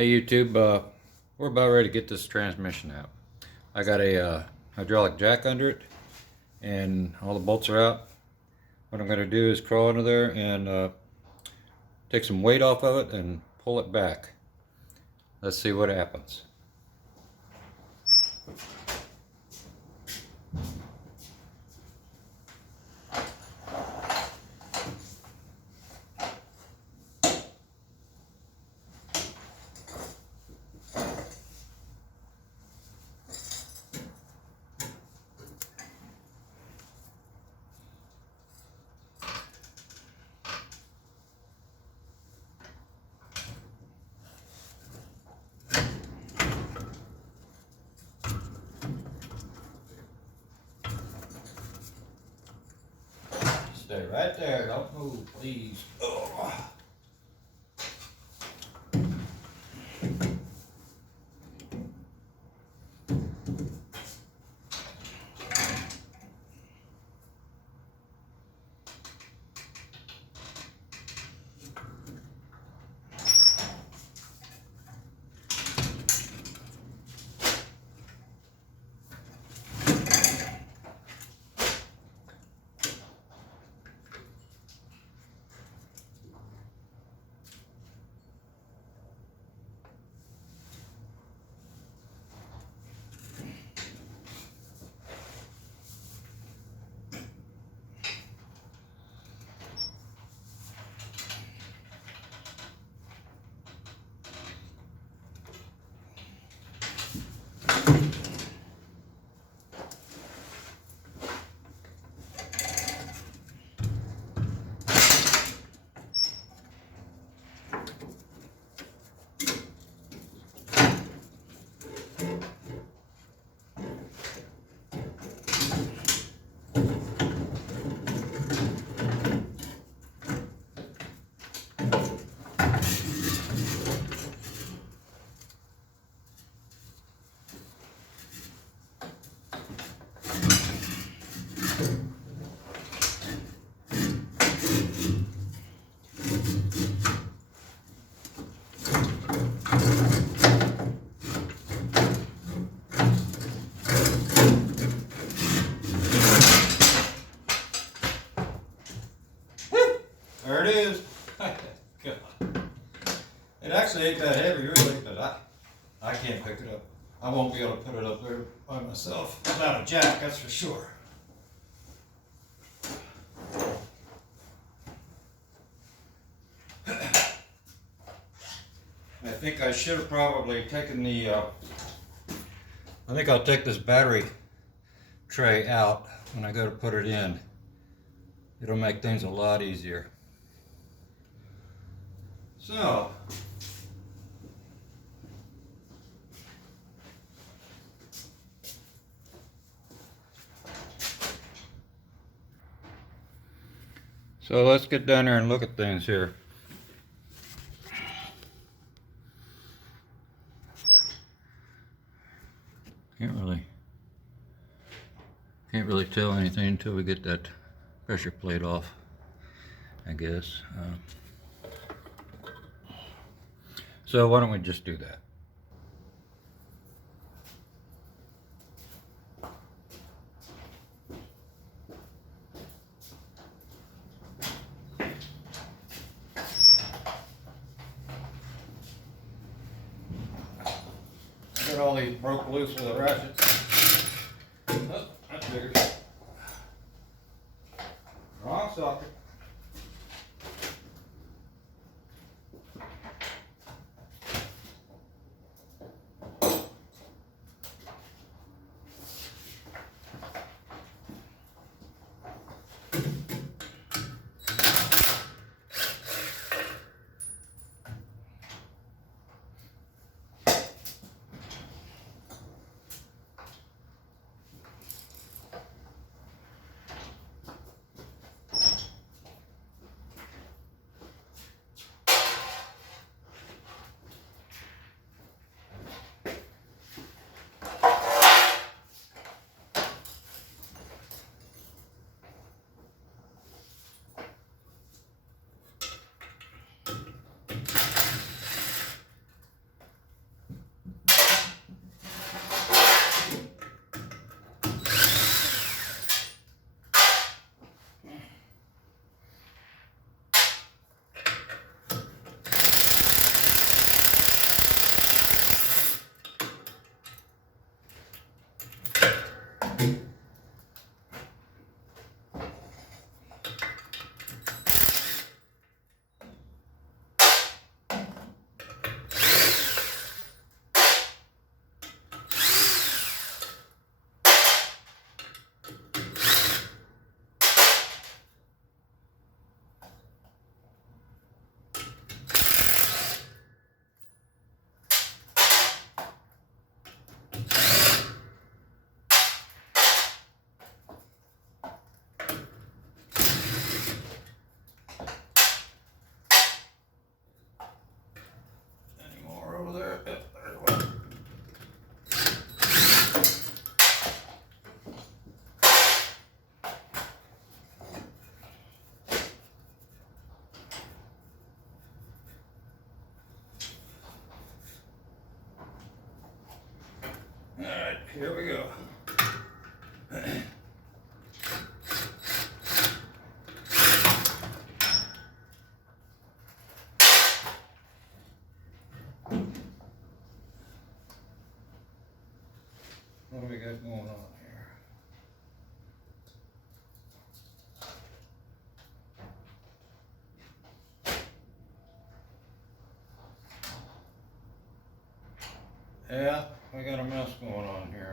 Hey YouTube, we're about ready to get this transmission out. I got a hydraulic jack under it and all the bolts are out. What I'm going to do is crawl under there and take some weight off of it and pull it back. Let's see what happens. Stay right there, don't move, please. Oh. There it is. It actually ain't that heavy really, but I can't pick it up. I won't be able to put it up there by myself without a jack, that's for sure. I think I should have probably taken the, I think I'll take this battery tray out when I go to put it in. It'll make things a lot easier. So let's get down there and look at things here. Can't really tell anything until we get that pressure plate off, I guess. So why don't we just do that? Got all these broke loose with a ratchet. Oh, that's bigger. Wrong socket. Here we go. What do we got going on here? Yeah, we got a mess going on here.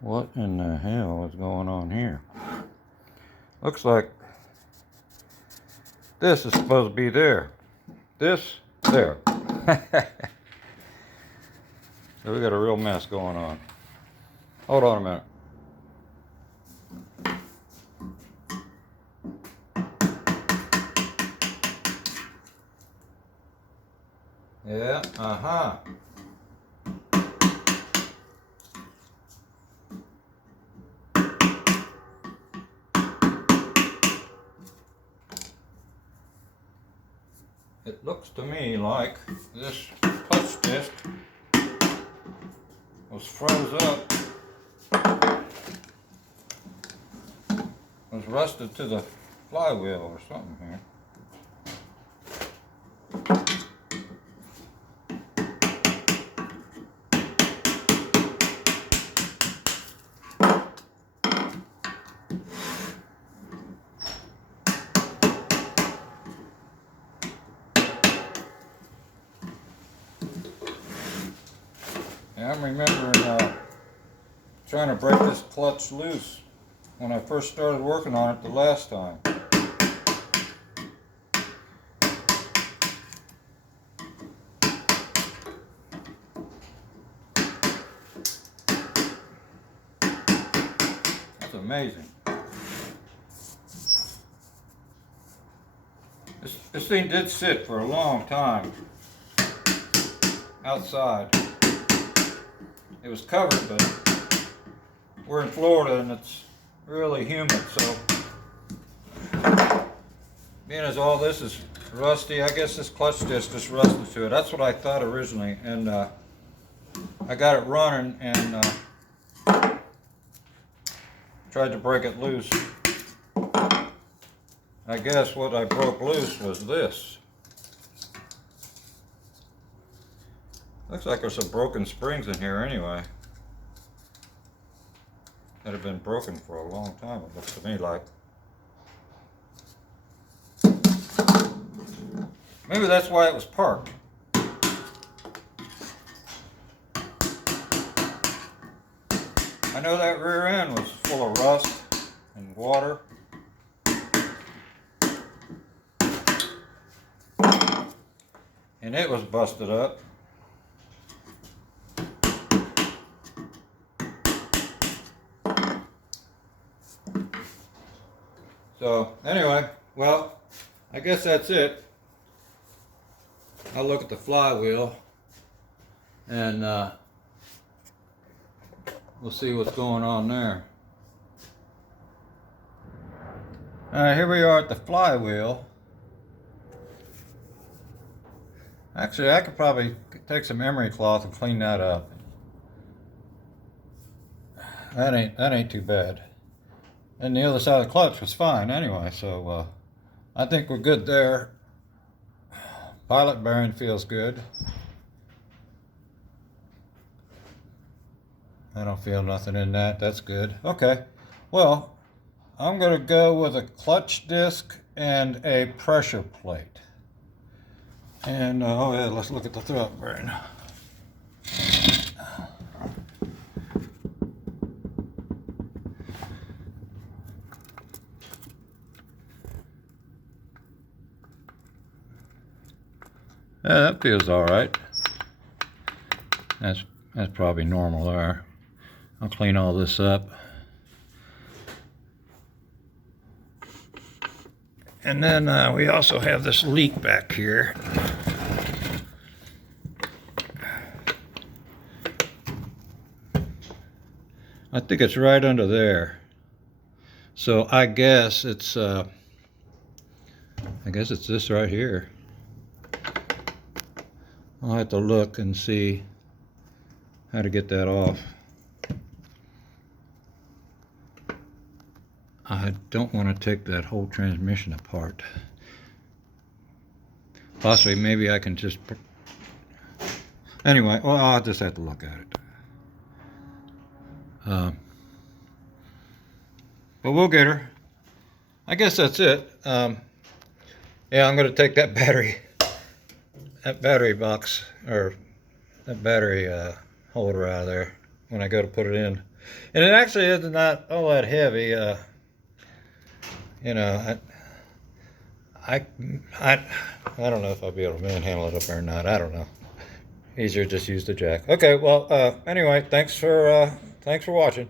What in the hell is going on here? Looks like this is supposed to be there. This, there. So we got a real mess going on. Hold on a minute. Yeah, uh-huh. It looks to me like this clutch disc was froze up, was rusted to the flywheel or something here. I'm remembering trying to break this clutch loose when I first started working on it the last time. That's amazing. This thing did sit for a long time outside. It was covered, but we're in Florida and it's really humid, so being as all this is rusty, I guess this clutch disc just rusted to it. That's what I thought originally, and I got it running and tried to break it loose. I guess what I broke loose was this. Looks like there's some broken springs in here anyway. That have been broken for a long time, it looks to me like. Maybe that's why it was parked. I know that rear end was full of rust and water. And it was busted up. So anyway, well, I guess that's it. I'll look at the flywheel and we'll see what's going on there. Alright, here we are at the flywheel. Actually, I could probably take some emery cloth and clean that up. That ain't too bad. And the other side of the clutch was fine anyway, so I think we're good there. Pilot bearing feels good. I don't feel nothing in that. That's good. Okay. Well, I'm going to go with a clutch disc and a pressure plate. And oh yeah, let's look at the throat bearing. Yeah, that feels all right. That's probably normal there. I'll clean all this up. And then we also have this leak back here. I think it's right under there. So I guess it's this right here. I'll have to look and see how to get that off. I don't want to take that whole transmission apart. Possibly, maybe I can just... Anyway, well, I'll just have to look at it. But we'll get her. I guess that's it. Yeah, I'm going to take that battery box, or that battery holder out of there when I go to put it in. And it actually is not all that heavy. You know, I don't know if I'll be able to manhandle it up there or not. I don't know. Easier just use the jack. Okay, well, anyway, thanks for watching.